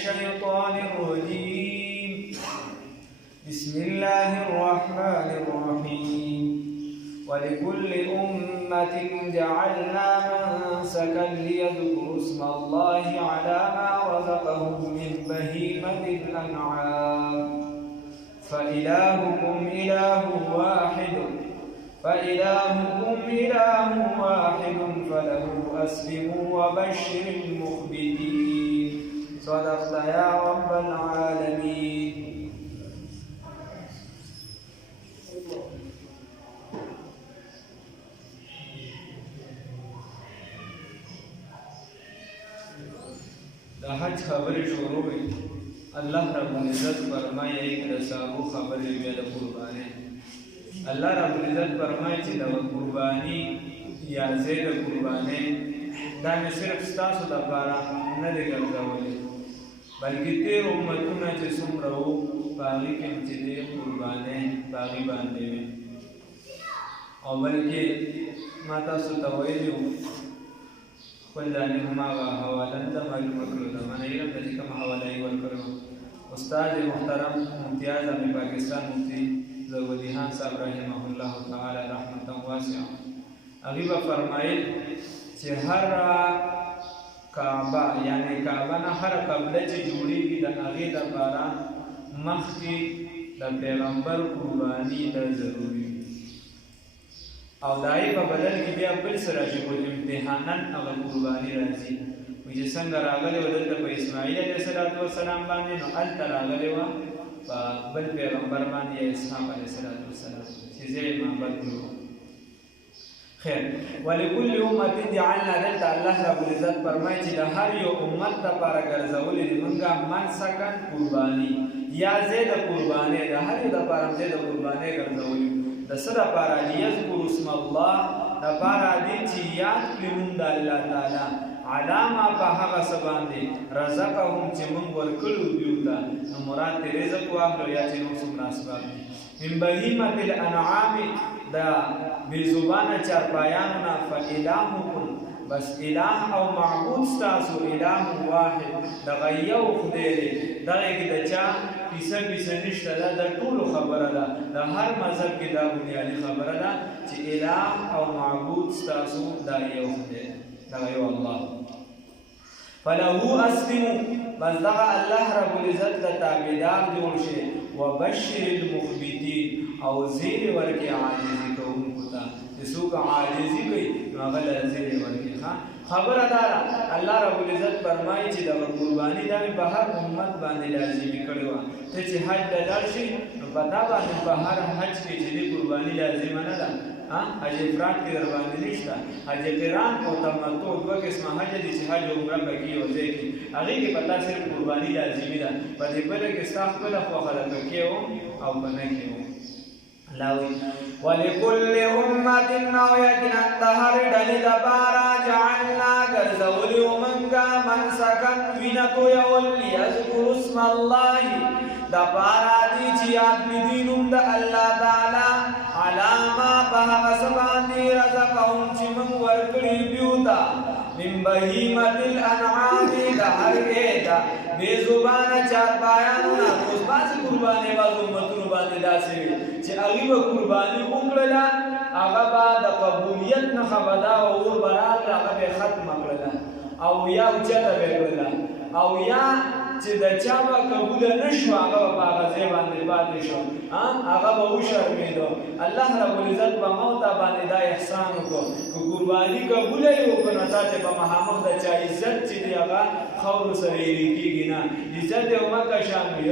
الشيطان الرجيم. بسم الله الرحمن الرحيم. ولكل أمة جعلنا منسكا ليذكروا اسم الله على ما رزقهم من بهيمة الأنعام فإلهكم إله واحد فله أسلموا وبشر المخبتين. صدقت يا رب العالمين. دا حج خبرې شروع وي. الله رب العزت فرمایي چې د سارو خبرې بیا د قربانۍ. الله رب العزت فرمایي چې د قرباني یا زید قربانۍ دا نه صرف ستاسو لپاره نه دی ګرځولې، بلکې تیر امتونه چې څومره وو په هغې کې چې د قربانۍ په هغې باندې وي. او بلکې ما تاسو ته ویلي وو خپل ځانې هماغه حواله نه ده معلومه کړو ده، ما نه علم ده چې کومه حواله یې ورکړې وه. استاد محترم مفتي اعظم پاکستان مفتي ظهورالدین خان صاحب رحمه الله تعالی رحمتا واسعه هغې به فرمایل چې هر کعبه یعنې کعبه نه هره قبله چې جوړېږي د هغې دپاره مخکې د پیغمبر قرباني ده ضروري وي. او د هغې په بدل کې بیا بل څه راشي خو امتحانا هغه قرباني راځي. وایي چې څنګه راغلی وه دلته په اسماعیل علیه السلام باندې، نو هلته راغلی وه په بل پیغمبر باندې یا اسحاق علیه السلام چې ځای یې معبد جوړ. خیر، ولکل امت جعلنا دلته الله رب العزت فرمایي چې د هر یو امت دپاره ګرځولې دي مونږه منسکن قرباني یا ځای د قربانۍ، د هر یو دپاره ځای د قربانۍ ګرځولي. د څه دپاره؟ لیذکروا اسم الله دپاره دي چې یاد کړي مونږ د الله تعالی علی ما په هغه څه باندې رزقهم چې مونږ ورکړو دوی ته. نو مراد ترې رزق واخلو یا چې نور څومره اسباب دي. من بهیمة الانعام د بې زبانه چارپایانو نه فإلهکم بس اله او معبود ستاسو اله واحد دغه یو خدای دی. دغه کې د چا پیسه نشته، دا د ټولو خبره ده. د هر مذهب کې دا بنیادي خبره ده چې اله او معبود ستاسو دا یو خدای دغه یو الله. فله اسلموا بس دغه الله رب العزت ته تابعدار جوړ شي. وبشر المخبتین او زیر ورکې عاجزي کوونکو ته چې څوک عاجزي کوي نو هغه له زیر ورکې. خبره دا ده الله رب العزت فرمایي چې دغه قرباني دا مې په هر امت باندې لازمي کړې وه. ته چې حج ته لاړ شي نو په تا باندې په هر حج کې چې دې قرباني لازمه نه ده. حج افراد کې در باندې نشته. حج قران او تمتع دوه قسمه حج دي چې حج او عمره پکې یو ځای کې هغې کې په تا صرف قرباني لازمي ده. په دې بله کې ستا خپله خوښه ده که کې او که نه کې الله وایي ولکل امت او یقینا د هرې ډلې دپاره جعلنا ګرځولي وو مونږه منسکن وینه تویول لیذکروا اسم الله دپاره دي چې یاد کړي دوی نوم د الله تعالی علی ما په هغه څه باندې رزقهم چې مونږ ورکړي دوی ته من بهیمة الانعام د هرې د بې زبانه چارپایانو نه. اوس بعضې قربانۍ بعضو امتونو باندې داسې وي چې هغې به قرباني وکړله هغه به د قبولیت نښه به دا وه اور به راغله هغه به یې ختمه کړله او یا اوچته به یې کړله او یا چې د چا به قبوله نه شوه هغه به په هغه ځای باندې پاتې شو هغه به وشرمېدو. الله رب العزت به ما ته باندې دا احسان وکړو که قرباني قبوله یې وکړو نو تا ته به مخامخ د چا عزت چې دی هغه خاورو سره ایرې کېږي نه. عزت یې مه کشان وي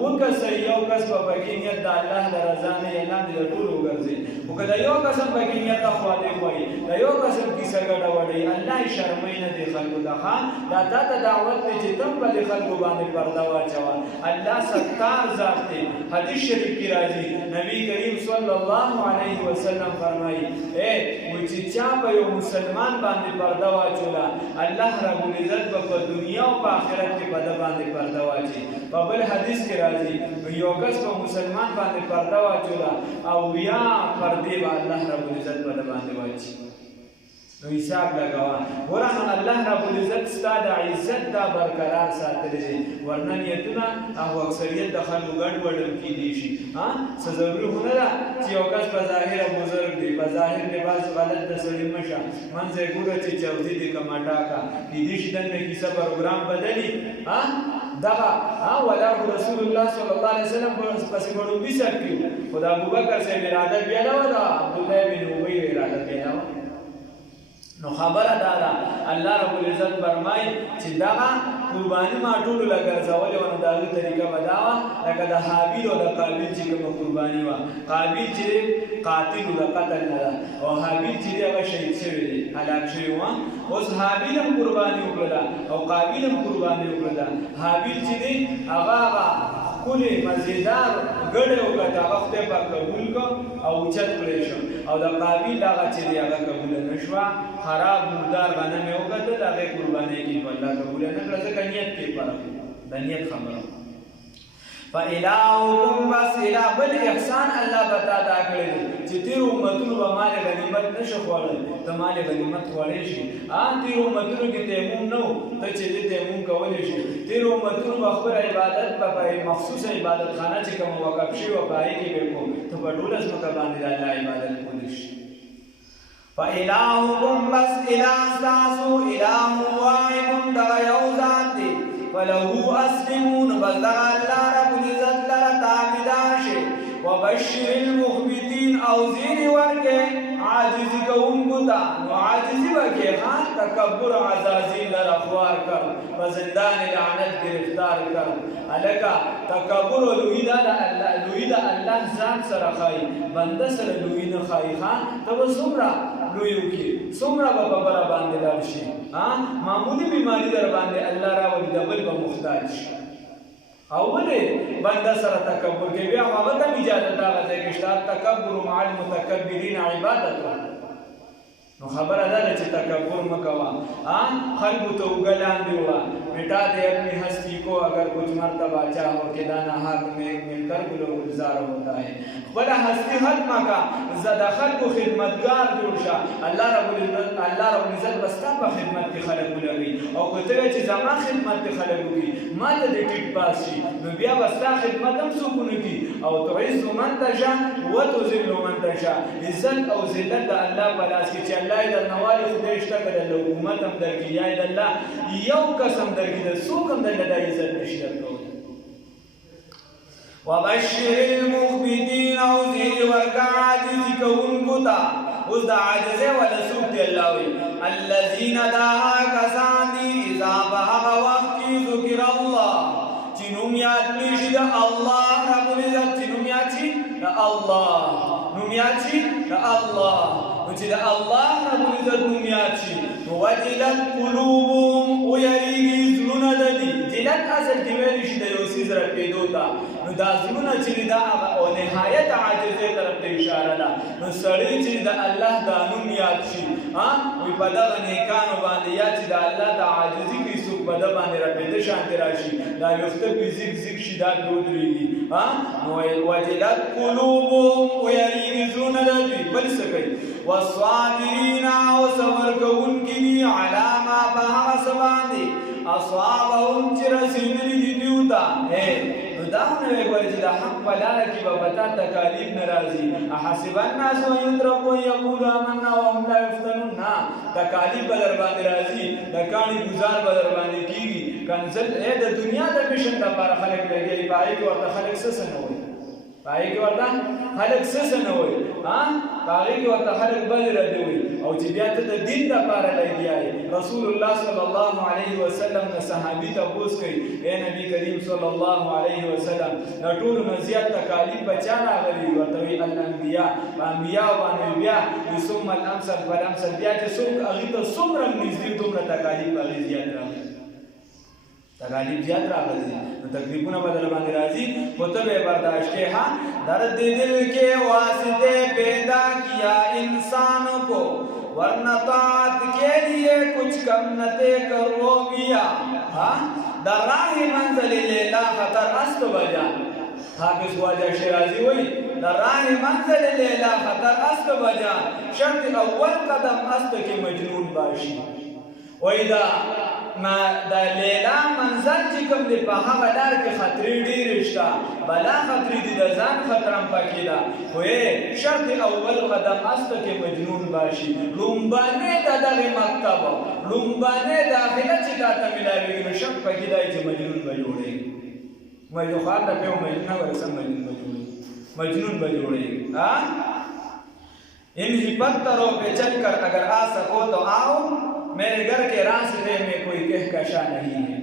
وکسه یو کس به پکې نیت د الله د رضا نه یې لاندې د ټولو وګرځي. خو که د یو کس هم پکې نیت خواده وایي د یو کس هم کیسه ګډوډوي الله یې شرموي نه دې خلکو ته. دا تا ته دعوت دی چې تم په دې خلکو باندې پرده واچوه. الله ستار ذات دی. حدیث شریف کې راځي نبی کریم صلی الله علیه وسلم فرمایي وایي چې چا په یو مسلمان باندې پرده واچوله الله رب العزت به په دنیا او په آخرت کې په ده باندې پرده واچي. په بل حدیث کې راځي یو کس په مسلمان باندې پرده واچوله او یا پردې به الله رب العزت په ده باندې واچي. نو حساب لګوا ګوره الله رب العزت ستا د عزت دا برقرار ساتلی دی ورنه نیتونه او اکثریت د خلکو ګډوډ کیدی شي څه ضروري خو نه ده چې یو کس په ظاهره بزرګ دی په ظاهر لباس غلط د سړي مشه منځ یې ګوره چې چودي دی که مټاکه کیدی شي دنده کیسه پروګرام بدلي دغه ولا رسول الله صلی الله علیه وسلم پسې وړومبي سر کړي خو د ابوبکر صاحب اراده بیا نه وه د عبدالله بن ابی اراده بیا نه وه نو خبره دا ده الله رب العزت فرمایي چې دغه قرباني ما ټولو له ګرځولې وه نو د هغې طریقه به دا وه لکه د حابیل او د قابیل چې کومه قرباني وه قابیل چې دی قاتل د قتل نه ده او حابیل چې دی هغه شهید شوی دی هلاک شوی وه اوس حابیل هم قرباني وکړله او قابیل هم قرباني وکړله حابیل چې دی هغه ښکلې مزېدار ګډه وکړه هغه خدای پاک قبول کړه او اوچت کړی شو او د قابیل هغه چې دی هغه قبوله نه شوه خراب مردار غنم یې وکتل هغې قربانۍ کې په الله قبوله نه کړه ځکه نیت کې فرق د نیت خبره فإلهکم بس اله بل احسان الله بتا دا کړی دی چې تیر امتونو به مال غنیمت نشو خوړلی ته مال غنیمت خوړی شي تیر امتونو کې تیمم نه و ته چې دې تیمم کولی شي تیر امتونو به خپل عبادت په مخصوصه عبادت خانه چې کومه وقف شوي وه په هغې کې به کوم ته په ټوله ځمکه باندې د الله عبادت کولی شي فإلهکم بس اله ستاسو اله واحد دغه یو ذات دی فله اسلمون بس دغه الله رب العزت لره تابعدار شئ وبشر المخبتین او زیر ورکې عاجزي کوونکو ته نو عاجزي وکړې تکبر عزازیل لره خوار کړ په زندان لعنت گرفتار کړ هلکه تکبر او لویي د الله ذات سره ښایي بنده سره لویي نه ښایي ته به څومره لوی وکړي څومره به په بله باندې لاړ شي معمولي بیماري در باندې الله راولي د بل به محتاج شي او ولې بنده سره تکبر کوي بیا هغه ته هم اجازه د هغه ځای کې شته تکبر مع المتکبرین عبادت نو خبره دا ده چې تکبر مه کوه خلکو ته اوږه لاندې وه مٹا دے اپنی ہستی کو اگر کچھ مرتبہ چاہو کہ دانا حق میں مل کر گلو گلزار ہوتا ہے بلا ہستی ختم کا زدہ خلق و خدمتگار جوڑشا اللہ رب العزت بستا پا خدمت کی خلق لگی او کتوے چی زمان خدمت کی خلق ہوگی ما تا دے ٹک باس شی نو بیا بستا خدمت ہم سکون کی او تعز من تشا و تذل من تشا عزت او ذلت دا اللہ پلاس کی چی اللہ در نوالی خودشتا کدر حکومت ہم در کی یا اللہ یو قسم در کی در سوکم در لدہ عزت نشتر کون وبشر المخبتین او زیر ورکا عاجزی کون کتا اس دا عاجزے والا سوک دی اللہ وی اللذین داہا کسان دی اذا بہا وقت کی ذکر اللہ چنومیات میشی دا اللہ رب العزت چنومیات چی دا اللہ نومیات چی دا اللہ وچی دا اللہ رب العزت نومیات چی وجلت قلوبهم ویریگی زلون ددی جلت اصل کیویلی شی دا یوسیز را پیدو تا نو دا زلون چلی دا او نهایت عاجزه طرف تا اشاره دا نو سڑی چلی دا اللہ دا نومیات شی وی پدا غنیکانو باندی یا چی دا اللہ دا عاجزی کی سوک پدا باندی را پیدا شانتی راشی دا یفته پی زک زک شی دا دود ریگی وجلت قلوبهم ویریگی زلون ددی بل سکی والصابرین او صبر کون کی دی علاما بہا سباندی اصوابهم چی رسیدلی دی دیوتا نو دا ہمیں گوری چی دا حق پلالا کی بابتا تکالیب نرازی احاسب الناس و یترکو یقولو آمنا و هم لا یفتنون نا تکالیب بدر باندی رازی دکانی گزار بدر باندی کیگی کنزل دا دنیا دا پیشن دا پارا خلق لگی بائی که ورطا خلق سسن ہوئی بائی که ورطا خلق سسن ہوئی بائی که ورطا خلق بدر دوئی او چې بیا ته د دین دپاره لګیا یې رسول الله صلی الله علیه وسلم د صحابي تپوس کوي ای نبي کریم صلی الله علیه وسلم د ټولو نه زیات تکالیف په چا راغلي ورته وایي الانبیا په انبیاو باندې بیا ثم الامثل فالامثل بیا چې څوک هغې ته څومره نږدې دومره تکالیف هغې زیات راغلي تکالیف زیات راغلي نو تکلیفونه به در باندې راځي خو ته به یې برداشت کې درد دل کے واسطے پیدا کیا انسان کو ورنہ طاعت کے لیے کچھ کم نہ تے کرو بیا در راہ منزل لیلا خطر است بجان حافظ خواجہ شیرازی ہوئی در راه منزل لیلا خطر است بجا شرط اول قدم است که مجنون باشی وای دا لیلا منزل چې کوم دی په هغه لار کې خطرې ډېرې شته بلا خطرې دي د ځان خطر هم پکې ده خو شرط اول قدم است که مجنون باشي لومبانې د دغې مکتب لومبانې داخله چې تا ته میلاوېږي نو شک پکې دی چې مجنون به جوړېږي مجنون خوار ته پېو مجنون نه ورسم مجنون به جوړېږي مجنون به جوړېږي ان پتھروں پہ چل کر اگر آ سکو تو آؤ میرے گھر کے راستے میں کوئی کہکشا نہیں ہے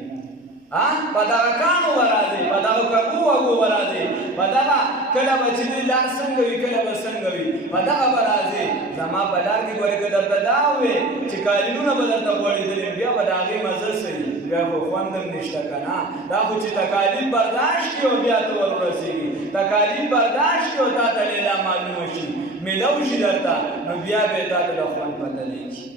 پدغه کانو ورازي پدغه کبو وګو ورازي پدغه کله بچی لار څنګه وی کله به څنګه وی پدغه ورازي زما بلار کې ورګه درته دا وې چې کالینونه بدلته غوړې دي بیا بداغي مزه سي بیا خو خوندم نشته کنه دا خو چې تکالیف برداشت کیو بیا ته ورسېږي تکالیف برداشت کیو تا ته لیلا معلومه شي ملو شي درته نو بیا به تا ته خوند پته لګي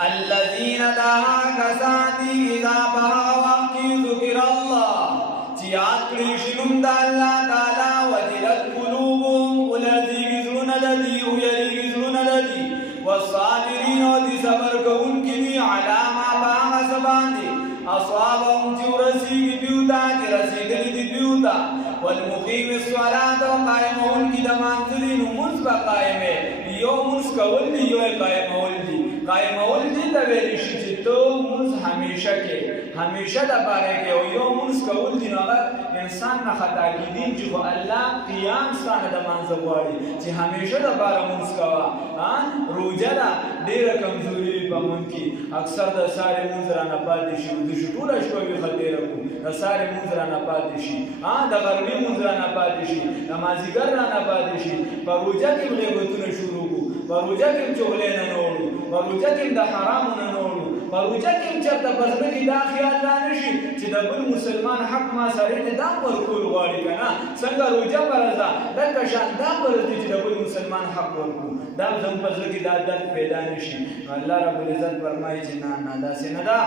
الذين دعا كساني إذا بها وقي ذكر الله تياتري شنم دا الله تعالى وجلت قلوبهم والذي يزلون الذي ويلي يزلون الذي والصابرين ودي صبر كون كني على ما باها سباندي أصابهم تورسي بيوتا ترسي دي بيوتا والمقيم الصلاة وقائمون كده منزلين ومنسبة قائمة يوم منسكول دي يوم قائمون دي قائمول دي ته ویل شي چې ته مونږ همیشه کې همیشه د پاره کې او یو مونږ کول دي نو انسان نه خطا کیدین چې الله قیام ستانه د منځ غواړي چې همیشه د پاره مونږ کوا روزه دا ډیره کمزوري په مونږ کې اکثر د ساري مونږ را نه پاتې شي د شټوله شپې خطر کو د ساري مونږ را نه پاتې شي د غربي مونږ را نه پاتې شي د مازیګر را نه پاتې شي په روزه کې غیبتونه شروع کو په روزه کې چغلې نه نورو په روزه کې د حرام نه نورو په روزه کې چرته پزړه کې دا خیال را نشي چې د بل مسلمان حق ما سره دې دا ورکول غواړي کنه څنګه روزه پرځه دغه شان دا پرځي چې د بل مسلمان حق ورکو دا زم پزړه کې دا درد پیدا نشي الله رب العزت فرمایي چې نه دا څنګه دا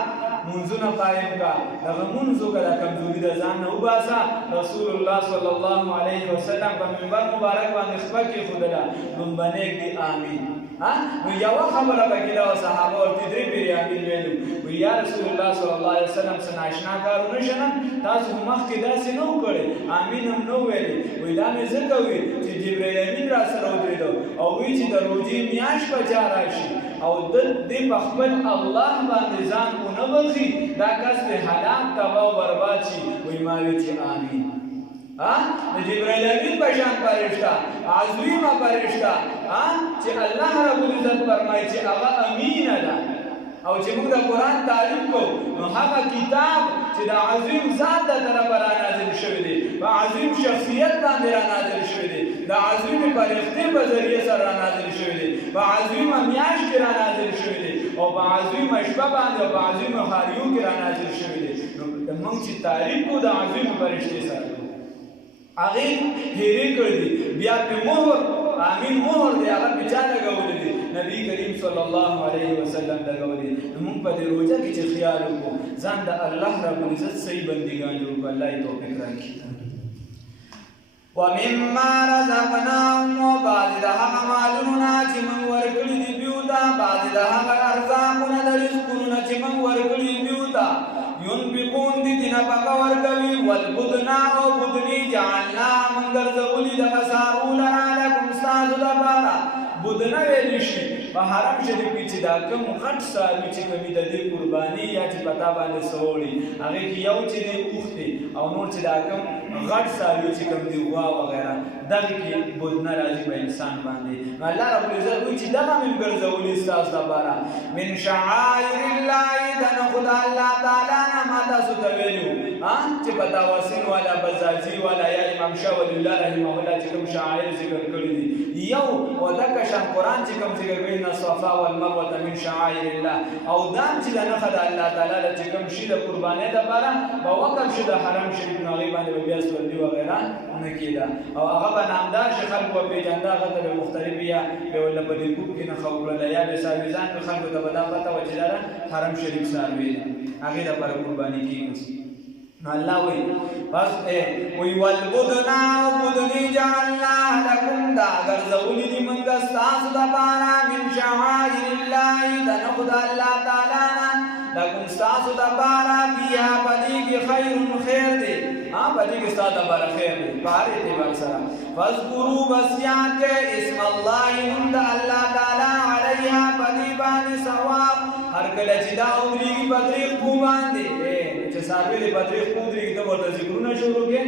منځونه قائم کا دغه منځو کله کمزوري د ځان نه وباسا رسول الله صلی الله علیه وسلم په منبر مبارک باندې خطبه کې خدلا لومبنه کې امين نو یو خبره بګی دا صحابه ورته درې پیری امین ویلو و یا رسول الله صلی الله علیه وسلم څنګه آشنا کارونه شنه تاسو مخ کې داسې نو کړي امین هم نو ویلي و دا مې ځکه وی چې جبرئیل امین را سره ودرېدو او وی چې د روزي میاش په چا راشي او د دې په خپل الله باندې ځان کو نه وځي دا کس به حالات تباہ او برباد شي وی ما وی چې امین د جبرائیل امین په شان فرشتہ عظیمه فرشتہ چې الله رب العزت فرمایي چې هغه امین ده او چې موږ د قران تعریف کوو نو هغه کتاب چې د عظیم ذات د طرفه را نازل شوی دی په عظیم شخصیت باندې را نازل شوی دی د عظیم فرښتې په ذریعه سره را نازل شوی دی په عظیم میاشت کې را نازل شوی دی او په عظیم شپه باندې او په عظیم خاریو کې را نازل شوی دی نو موږ چې تعریف کوو د عظیم فرښتې سره هغه هېرې کړې دي بیا په مهر امین مهر دی هغه په چا لګولې دي نبی کریم صلی الله علیه وسلم لګولې موږ په دې روزه کې چې خیال وکړو ځان د الله رب العزت صحیح بندګان جوړ کړو الله یې توفیق راکړي ومما رزقناهم وبعض د هغه مالونو چې موږ ورکړي دي بیو ته بعض د هغه ارزاقونه د رزقونو چې موږ ورکړي بیو ته ينفقون دي دينا پاکا ورکوي والبدنا او بدنی جعلنا من ګرځولي د غسارو لرا لكم سازو لپاره بدنا ویل شي په حرم شریف کې چې دا کوم غټ ساروي چې کومي د دې قرباني یا چې پتا باندې سوړي هغه کې یو چې دی اوخته او نور چې دا کوم غټ ساروي چې کوم دی غوا وغیرہ دغه کې بدنا راځي په انسان باندې الله رب العزت وایي چې دا من ګرځولي ساز لپاره من شعائر الله دنا خدای الله تعالی نه ما تاسو ته ویلو چې پتا واسین والا بزازي والا یا امام شاه ولی الله رحمه الله چې کوم شعائر ذکر کړی دي یو او دغه شان قران چې کوم ذکر کوي ان الصفا والمروه من شعائر الله او دا چې نه خدای الله تعالی چې کوم شی د قربانې د لپاره په وقف شي د حرم شریف نه غیبانه بیا سوري وغیرہ نه کیدا او هغه نامدار شیخ خلکو په جندا غته مختلف یا په ول په دې کوب کې نه خبره یا به ساویزان په خلکو ته بدا پته وجدار حرم شریف ساروي هغه د پر قرباني کیږي الله وی پس وی والبدنا بدنی جعلنا لکم دا گرزولی دی منگ استاسو دا پارا من شعائر اللہ دا نخد اللہ تعالینا لکم استاسو دا پارا بیا پدی کی خیر خیر دی پدی کی استاسو دا پارا خیر دی پاری دی بار سرا فذکرو بسیان کے اسم اللہ مند اللہ تعالی علیہ پدی بانی ثواب ہر کله چې دا ودرېږي په طریق خو باندې چې څاروي دی په طریق خو ودرېږي ته ورته ذکرونه شروع کړې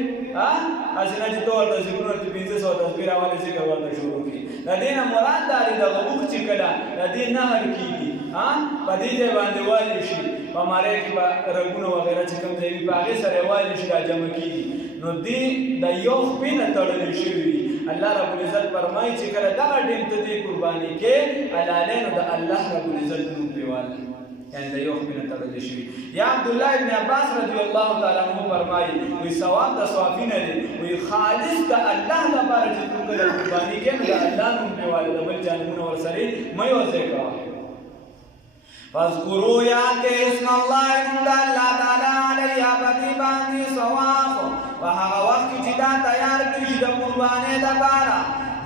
هسې نه چې ته ورته ذکرونه ته 500 تسبیح راولې ذکر ورته شروع کړي د دې نه مراد دا دی دغه اوښ چې کله د دې نهر کېږي په دې ځای باندې والي شي په ماری کې به رګونه وغیره چې کوم ځای وي په هغې سره یې والي شي راجمع کېږي نو دې د یو خپې نه تړلې شوي وي الله رب العزت فرمایي چې کله دغه ټیم ته دې قرباني کې حلالې نو د الله رب العزت نوم پرې والی یعنی د یو خپې نه تړلې شوي یا عبدالله ابن عباس رضی الله تعالی عنه فرمایي وایي ثواب د صوافي نه دی وایي خالص د الله لپاره چې ته کله قرباني کې نو د الله نوم پرې والی د بل چا نومونه ورسره مه یوځای کوه فاذکروا یاد کې اسم الله مند الله تعالی علیه پدې باندې ثواب په هغه وخت کې چې دا تیار کړي شي د قربانۍ دپاره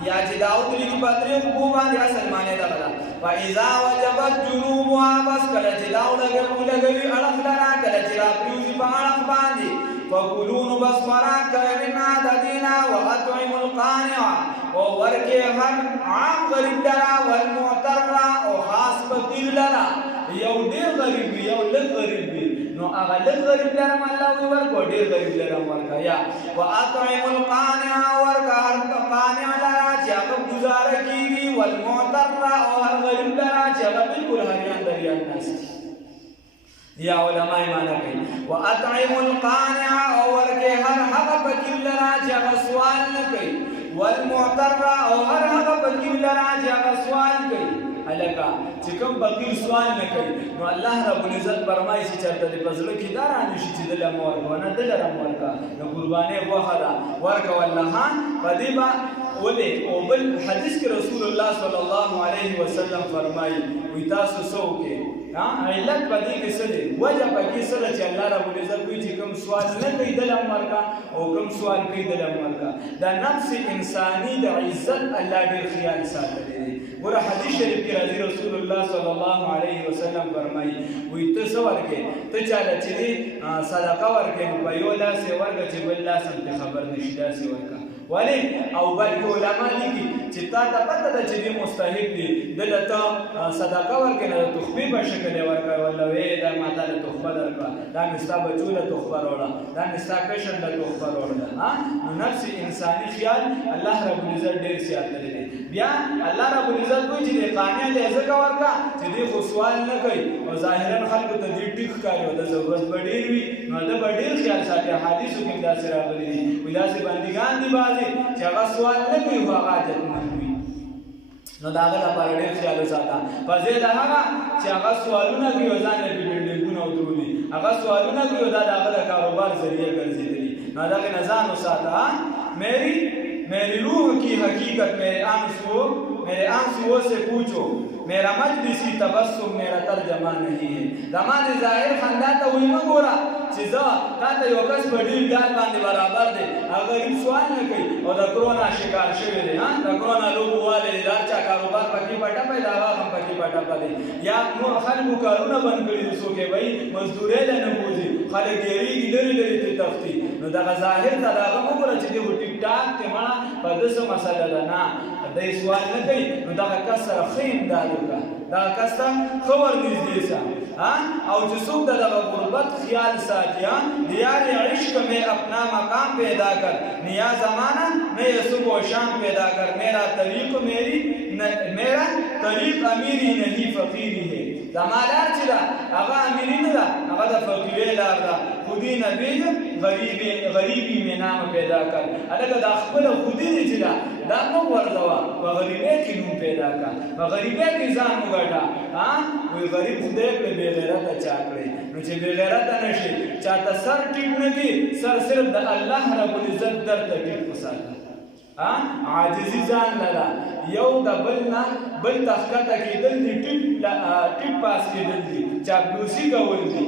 یا چې دا ودرېږي په طریق خو باندې اصل معنی ده بله فاذا وجبت جنوبها بس کله چې دا ولګوي اړخ لره کله چې راپرېوځي په اړخ باندې فکلوا نو بس خوراک کوئ منا د دې نه واطعموا القانع او ورکې هر عام غریب لره والمعتر او خاص فقیر لره یو ډېر غریب وي یو لږ غریب وي نو هغه لږ غریب لره هم الله وی ورکړو ډېر غریب لره هم ورکړه یا واطعموا القانع ورکړه هر قانع لره چې هغه ګزاره کېږي والمعتر او هر غریب لره چې هغه بلکل هریان دریان ناست یا علماء معنی کوي واطعموا القانع او ورکې هر هغه فقیر لره چې هغه سوال نه کوي والمعتر او هر هغه فقیر لره چې هغه سوال کوي الکا چې کوم فقیر سوال نه کوي نو الله رب العزت فرمایي چې چرته د پزړه کې دا رانشي چې دله مور ونه دله مورکا نو قرباني غوښه ده ورکه والله په دې با ولې او بل حدیث کې رسول الله صلی الله علیه وسلم فرمایي وي تاسو سو کې علت په دې کې څه دی وجه په کې څه ده چې الله رب العزت وایي چې کوم سوال نه کوي دله مورکا او کوم سوال کوي دله مورکا دا نفس انساني د عزت الله ډېر خیال ساتلی دی ګوره حدیث شریف کې راځي رسول الله صلی الله علیه وسلم فرمایي وایي ته څه ورکې ته چاله چې دی صدقه ورکې نو په یو لاس یې ورکړه چې بل لاس هم پرې خبر نه شي داسې ورکړه ولې او بلکې علما لیکي چې تا ته پته ده چې دی مستحق دی دله ته صدقه ورکړې نه د تحفې په شکل یې ورکړه والله ویې دا ما تا له تحفه درکړه دا مې ستا بچو له تحفه راوړه دا مې ستا کشر له تحفه راوړله نو نفس انساني خیال الله رب العزت ډېر ساتلی دی بیا الله رب العزت وایي چې د قانع دی ځکه ورکړه چې دی خو سوال نه کوي او ظاهرا خلکو ته دې ټیک ښکاري او د ضرورت به ډېر وي نو ده به ډېر خیال ساتي حدیثو کې هم داسې راغلي دي وایي داسې بندګان دي بعضې چې هغه سوال نه کوي خو هغه حاجتمند وي نو د هغه لپاره ډېر خیال وساته په ځای د هغه چې هغه سوالونه کوي او ځان یې بلډینګونه ودرولي هغه سوالونه کوي او دا د هغه د کاروبار ذریعه ګرځېدلي نو هغې نه ځان وساته میری روح کی حقیقت میرے آنسو سے پوچھو میرا مجلسی تبسم میرا ترجمہ نہیں ہے زمان ظاہر خندا ته وایي مه ګوره چې زه تا ته یو کس په ډېر ډال باندې برابر دی هغه غریب سوال نه کوي او د کرونا شکار شوی دی د کرونا لوبو والی دی د هر چا کاروبار پکې پټپی دی هغه هم پکې پټپه دی یا نور خلکو کارونه بند کړي دي څوک یې وایي مزدورۍ ته نه بوځي خلک ډېرېږي لرې لرې ترې تښتي نو دغه ظاهر ته د هغه مه ګوره چې دی خو ټیک ټاک دی مړه په ده څه مسله ده نه دی سوال نه کوي نو دغه کس سره ښه امداد وکړه دغه کس ته ښه ورنږدې شه او چې څوک د دغه غربت خیال ساتي دیار عشق میں اپنا مقام پیدا کر نیا زمانہ نئے صبح و شام پیدا کر میرا طریق امیری نہیں فقیری ہے زمالار چې ده هغه امیري نه ده هغه د فقیرۍ لار ده خودي نبی غریبی مې نام پیدا کړ هلکه دا خپله خودي دی چې ده دا مه غورځوه په غریبۍ کې نوم پیدا کړه په غریبۍ کې ځان وګټه وایي غریب خدای کړې بې غیرته چا کړې نو چې بې غیرته نه شي چاته سر ټیټ نه کړي سر صرف د الله رب العزت در ته ټیټ وساته عاجزي ځان لره یو د بل نه بل تخکته کېدل دي ټیپ پاس کېدل دي چاپلوسی کول دي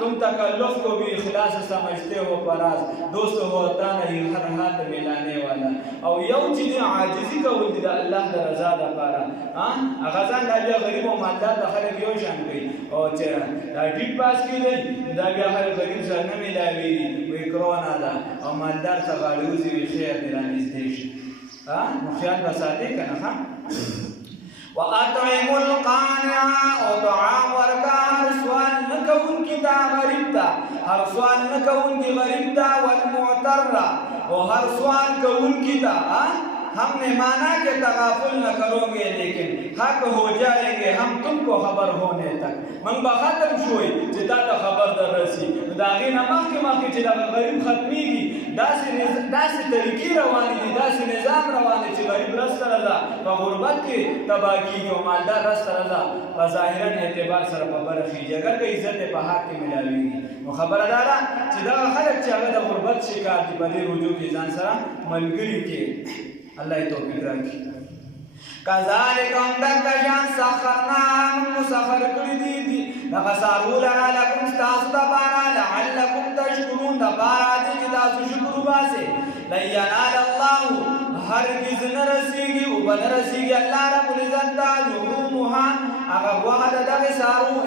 تم تکلف کو بھی اخلاص سمجھتے ہو پراز دوست ہوتا نہیں ہر ہاتھ ملانے والا او یو چې عاجزي کول دي د الله د رضا لپاره هغه ځان دا بیا غریب او مالدار د خلک یو شان کوي او چې دا ټیپ پاس کېدل دا بیا خلک غریب سره نه ملاوي وي کرونا ده او مالدار څه غاړي وزي وي خیر دی رانږدې شي نو خیال به ساتئ که نه وَأَطْعِمُ الْقَانِعَ او طعام ورکا هر سوال نکون کی دا غریب دا هر سوال نکون کی غریب دا والمعتر او ہر سوال کون کی دا ہم نے مانا کہ تغافل نہ کرو گے لیکن حق ہو جائیں گے ہم تم کو خبر ہونے تک من با ختم شوئی چې تا ته خبر در رسی دا غي نه مخکې چې دا غریب ختمیږي داسې طریقې روانې دي داسې نظام روان دی چې غریب راسته راځه په غربت کې تباه کېږي او مالدار راسته راځه په ظاهرا اعتبار سره په بره خېږي اگر که عزت یې په حق کې ملاویږي نو خبره دا ده چې دغه خلک چې هغه د غربت شکار دي په دې رجوع کې ځان سره ملګري کې الله توفیق راکړي کذالک هم دغه شان سخرنا مسخر کړي دي دغه څاروي لره لکم ستاسو دپاره لعلکم تشکرون دپاره دي چې تاسو شکر وباسئ لن ینال الله هرگز نه رسیږي او به نه رسیږي الله رب العزت ته لحومها هغه غوښه د دغې څاروو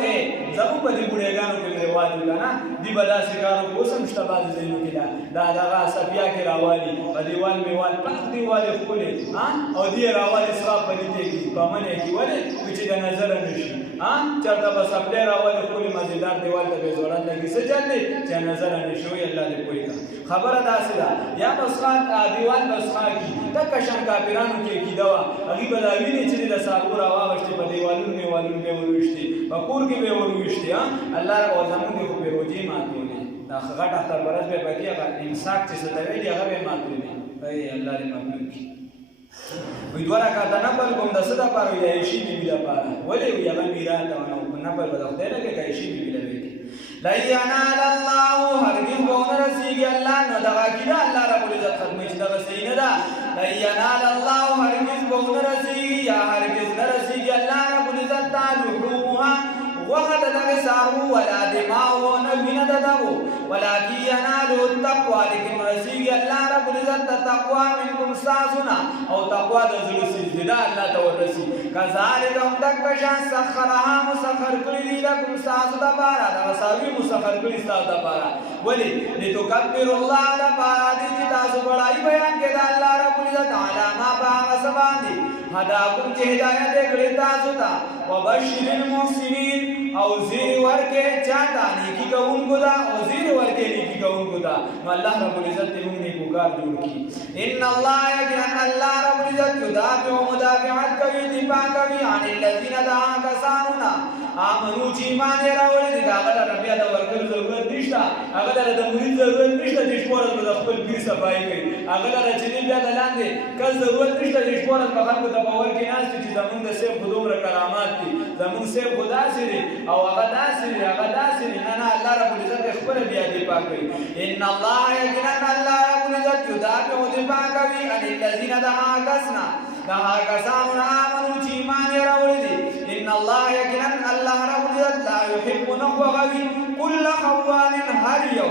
زموږ په دې بوډېګانو کې مې رواج وکړه نه دوی به داسې کار وکړي اوس هم شته بعضې ځایونو کې دا دغه صفیه کې راوالي په دیوال میوال پاک دیوال یې ښکلې او دې یې راوالي څښاپ په دې کې په منې کې ولې وایي چې د نظره نه شي چېرته به سپلی راوالي ښکلې مزېدار دیوال ته به ضرورت لګي څه چل دی چې نظره نه شي وایي الله دې پوه کړه خبره داسې ده یا به دیوال به څښا کي دغه شان کافرانو کې کېده وه هغوی به دا وینې چې د څاروو راواغېښتې په دیوالونو میوالونو به یې ورویشتې په کور کې به یې ورویشتې الله او زمونږ دې خو بې روجې ماتولې دا غټ اخترپرست به پکې هغه امساک چې څه ته ویلي هغه به یې ماتولې الله دې مقبول کړي وی دوه رکعته نفل کوم د څه دپاره وي د عایشې بیبي دپاره ولې وي هغه میراث ته نفل به د خدای لکه که عایشې بیبي له ویلي لن ینال الله هرگز به ونه رسیږي الله نو دغه عقیده الله رب العزت ختموي چې دغه صحیح نه ده لن ینال الله هرگز به ونه رسیږي یا هرگز نه رسیږي الله رب العزت ته لحومها غوښه د دغې څاروو ولا دماغو نه وینه د دغو ولکن ینالو التقوا لیکن رسیږي الله رب العزت ته تقوا منکم ستاسو نه او تقوا د زړه سجده الله ته ورسي کذالک هم دغه شان سخرها مسخر کړي دي لکم ستاسو دپاره دغه څاروي مسخر کړي ستاسو دپاره ولې لتکبروا الله دپاره دي چې تاسو بړایي بیان کړئ د الله رب العزت علی ما په هغه څه باندې هداکم چې هدایت یې کړی تاسو ته وبشر المحسنین او زیر ورکې چاته نیکي کوونکو ته او زیر ورکې نیکي کوونکو ته نو الله رب العزت دې موږ نیکوکار جوړ کړي ان الله یقینا الله رب العزت یدافع مدافعت کوي دفاع کوي عن الذین دعا کسانو نه آمنو چې ایمان یې راوړی دی د هغه لره بیا د ورکړو ضرورت نشته هغه لره د مرید ضرورت نشته چې شپه ورځ به د خپل پیر صفایي کوي هغه لره چې دی بیا د لاندې کس ضرورت نشته چې شپه ورځ په خلکو ته په ور کې ناست چې زمونږ د صیب خو دومره کرامات دي زمونږ صیب خو داسې دی او هغه داسې دی هغه داسې دی نه الله رب العزت یې خپله بیا دفاع کوي ان الله یقینا الله رب العزت یدافع دفاع کوي عن الذین د هغه کس نه د هغه کسانو نه آمنو چې ایمان یې راوړی دی ان الله یقینا الله رب العزت لا يحب نخوغوی کل خوان هر یو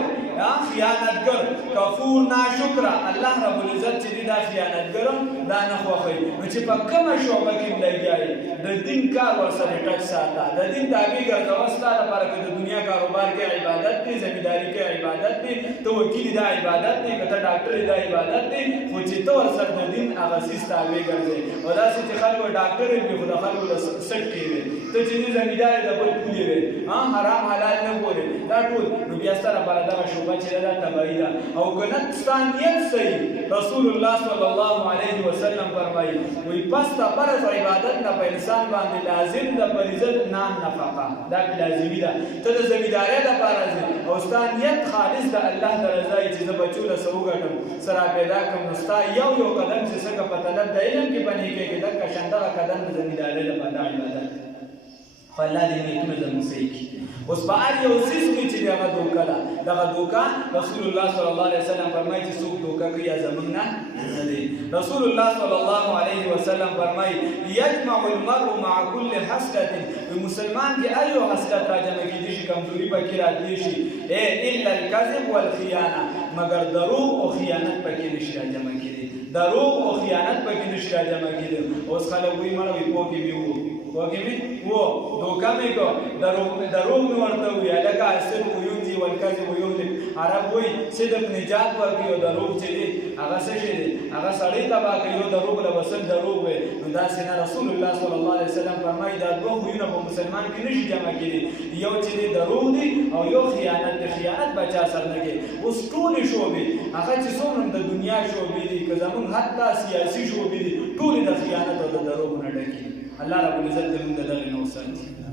خیانتگر کفور ناشکر الله رب العزت چې دا خیانتگر دا نه خوښوي نو چې په کومه شعبه کې لګیایي د دین کار ورسره ټچ ساته د دین تابع ګرځوه ستا لپاره که د دنیا کاروبار کې عبادت دی زمینداري کې عبادت دی ته وکیل دا عبادت دی که ته ډاکټر دا عبادت دی خو چې ته ورسره د دین هغه څیز تابع ګرځې او داسې چې خلکو ډاکټر وي خو د خلکو له سټ کې وي ته چې زمیندار د بل پولې وي حرام حلال نه ګورې دا ټول نو بیا ستا لپاره دغه شعبه چې دا تباهي ده او که نه ستا نیت صحیح رسول الله صلی الله علیه وسلم فرمایي وایي پس د فرض عبادت نه په انسان باندې لازم د فریضت نان نفقه دا لازمي ده ته د زمیندارۍ دپاره ځې او ستا نیت خالص د الله د رضا یې چې زه بچو له څه وګټم څه را پیدا کړم نو ستا یو قدم چې څنګه په طلب د علم کې په نیکۍ کې دغه شان دغه قدم د زمیندارۍ لپاره دا عبادت خو الله دې نیتونه زموږ صحیح کړي اوس په هر یو څیز کې چې دغه دوکه ده دغه دوکه رسول الله صلی الله علیه وسلم فرمایي چې څوک دوکه کوي یا زموږ نه دی رسول الله صلی الله علیه وسلم فرمایي یجمع المرء مع كل حسنة مسلمان کې ایو حسنت راجمع کیږي شي کمزوري پکې راځي شي الا الكذب والخيانه مگر دروغ او خیانت پکې نشي راجمع کیږي دروغ او خیانت پکې نشي راجمع کیږي اوس خلک وایي مړ وي پوکې میو وګمی وو دوکا مې کو دروغ مې ورته وی الکه اصل ویونځي والکذب ویونځي عرب وای صدق نجات ورکړي او دروغ چې دی هغه څه شي دی هغه سړی تبا کوي او دروغ له وسل دروغ وي نو دا سينه رسول الله صلی الله علیه وسلم فرمایي دا دوه ویونه په مسلمان کې نشي جمع کېږي یو چې دی دروغ دی او یو خیانت دی خیانت بچا سره نه کې اوس ټولې شوبې هغه چې څومره د دنیا شوبې دي که زمون حتی سیاسي شوبې دي ټولې د خیانت او د دروغ نه ډکې الله رب العزت دې موږ دغه نو ساتي